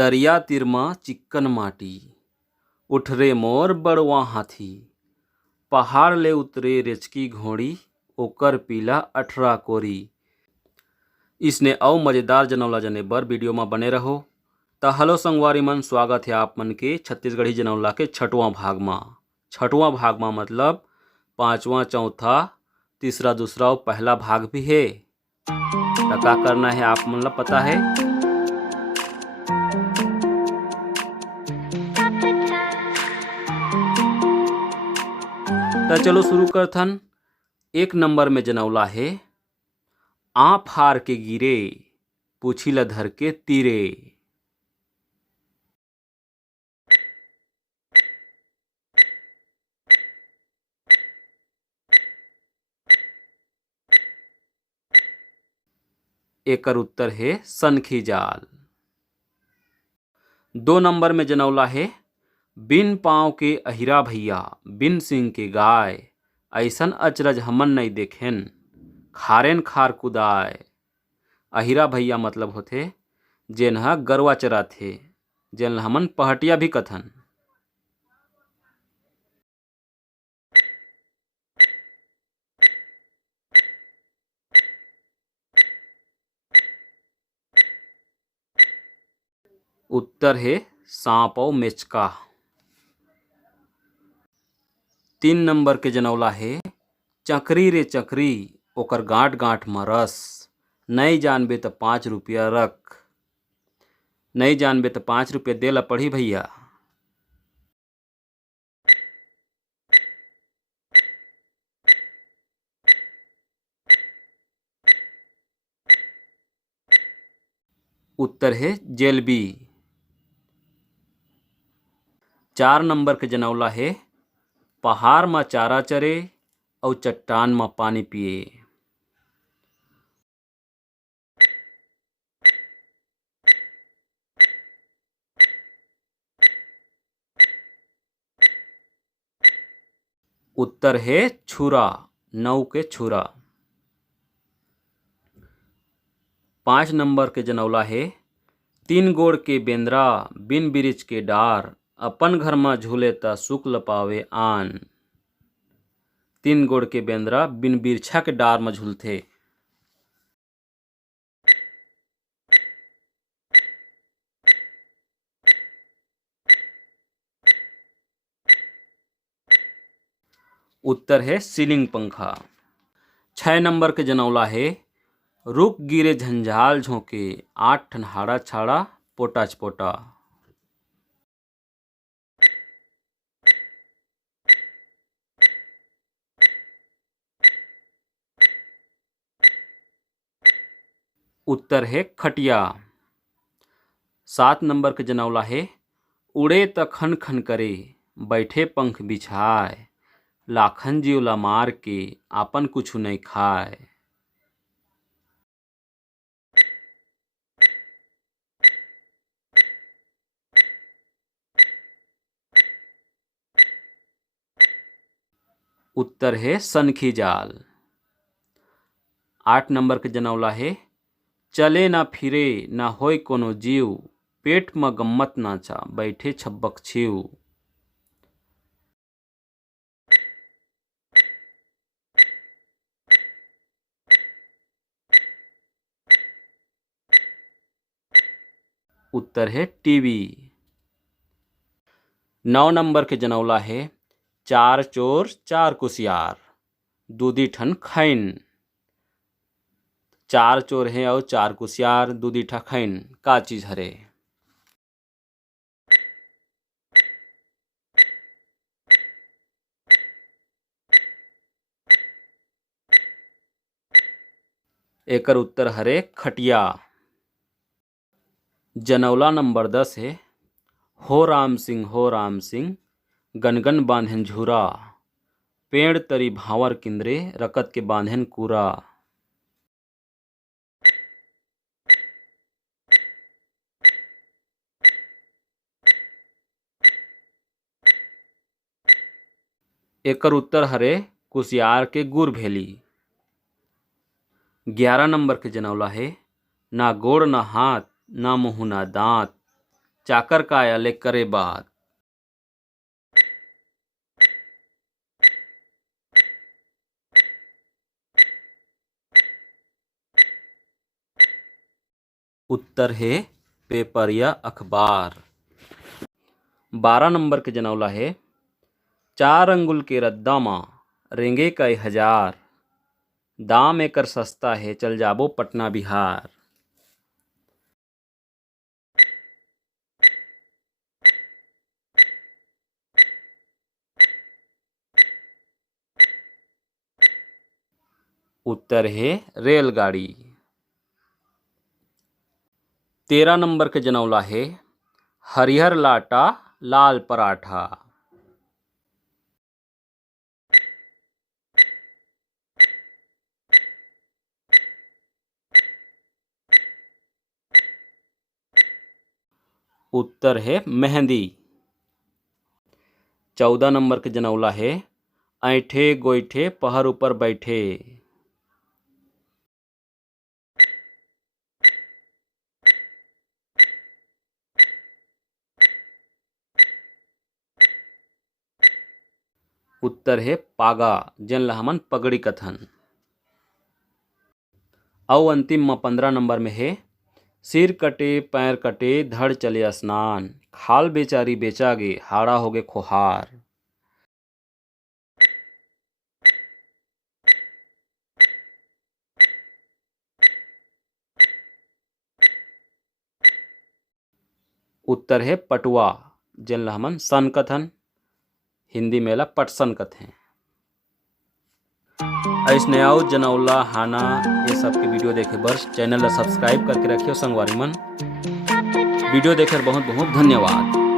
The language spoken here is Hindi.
तरिया तिरमा चिक्कन माटी, उठ रे मोर बड़वा हाथी। पहाड़ ले उतरे रेचकी घोड़ी, ओकर पीला 18 कोरी। इसने अउ मजेदार जनौला जने बर वीडियो में बने रहो। तो हेलो संगवारी मन, स्वागत है आप मन के छत्तीसगढ़ी जनौला के छठवां भाग में। छठवां भाग में मतलब पांचवा, चौथा, तीसरा, दूसरा और पहला भाग भी है। तो क्या करना है आप मन ला पता है। तो चलो शुरू करथन। एक नंबर में जनौला है, आप हार के गिरे, पूछी ला धर के तीरे। एकर उत्तर है सनखी जाल। दो नंबर में जनौला है, बिन पाँव के अहिरा भैया, बिन सिंह के गाय, ऐसन अचरज हमन नहीं देखेन, खारेन खार कुदाय। अहिरा भैया मतलब होथे जेन ह गरवा चराथे, जेन ल हमन पहटिया भी कथन। उत्तर है सांप और मेचका। तीन नंबर के जनौला है, चकरी रे चकरी, ओकर गांठ गांठ में रस, नहीं जानबे तो 5 रुपया रख। नहीं जानबे तो 5 रुपया दे ला पड़ी भैया। उत्तर है जेलबी। 4 नंबर के जनौला है, पहाड़ में चारा चरे और चट्टान में पानी पिए। उत्तर है छुरा, नौ के छुरा। 5 नंबर के जनौला है, 3 गोड़ के बेंद्रा, बिन बिरिच के डार, अपन घर में झूले त सुख ल पावे आन। 3 गोड़ के बेंद्रा बिन बिरछा के डार में झूलथे। उत्तर है सीलिंग पंखा। 6 नंबर के जनौला है, रुक गिरे झंझाल झोंके, 8 ठन हाड़ा छाड़ा, पोटा चपोटा। उत्तर है खटिया। 7 नंबर के जनौला है, उड़े त खन खन करे, बैठे पंख बिछाए, लाखन जीव ला मार के, आपन कुछ नहीं खाए। उत्तर है सनखी जाल। 8 नंबर के जनौला है, चले ना फिरे ना होय कोनो जीव, पेट में गम्मत नाचा, बैठे छब्बक छिव। उत्तर है टीवी। 9 नंबर के जनौला है, 4 चोर 4 कुसियार, दूधी ठन खैन। 4 चोर हैं और 4 कुसियार, दूधी ठा खैन, का चीज हरे। एकर उत्तर हरे खटिया। जनौला नंबर 10 है, हो राम सिंह, गनगन बांधेन झूरा, पेड़ तरी भावर किंदरे, रकत के बांधेन कूरा। एकर उत्तर हरे कुसियार के गुर भेली। 11 नंबर के जनौला है, ना गोड़ ना हाथ, ना मुँह ना दांत, चाकर काया ले करे बात। उत्तर है पेपर या अखबार। 12 नंबर के जनौला है 4 अंगुल के रद्दा मां रेंगे कई हजार, दाम एकर सस्ता है चल जाबो पटना बिहार। उत्तर है रेलगाड़ी। 13 नंबर के जनौला है हरिहर लाटा लाल पराठा। उत्तर है मेहंदी। 14 नंबर के जनौला है ऐठे गोइठे पहर ऊपर बैठे। उत्तर है पागा, जिन ला हमन पगड़ी कथन। और अंतिम में 15 नंबर में है सिर कटे पैर कटे धड़ चले स्नान, खाल बेचारी बेचागे हाड़ा होगे खोहार। उत्तर है पटुआ, जिन ला हमन सन कथन, हिंदी में ला पटसन कथें। ऐसने आओ जनौला हाना ये सब के वीडियो देखे बर चैनल ला सब्सक्राइब करके रखियो संगवारी मन। वीडियो देखे बहुत बहुत धन्यवाद।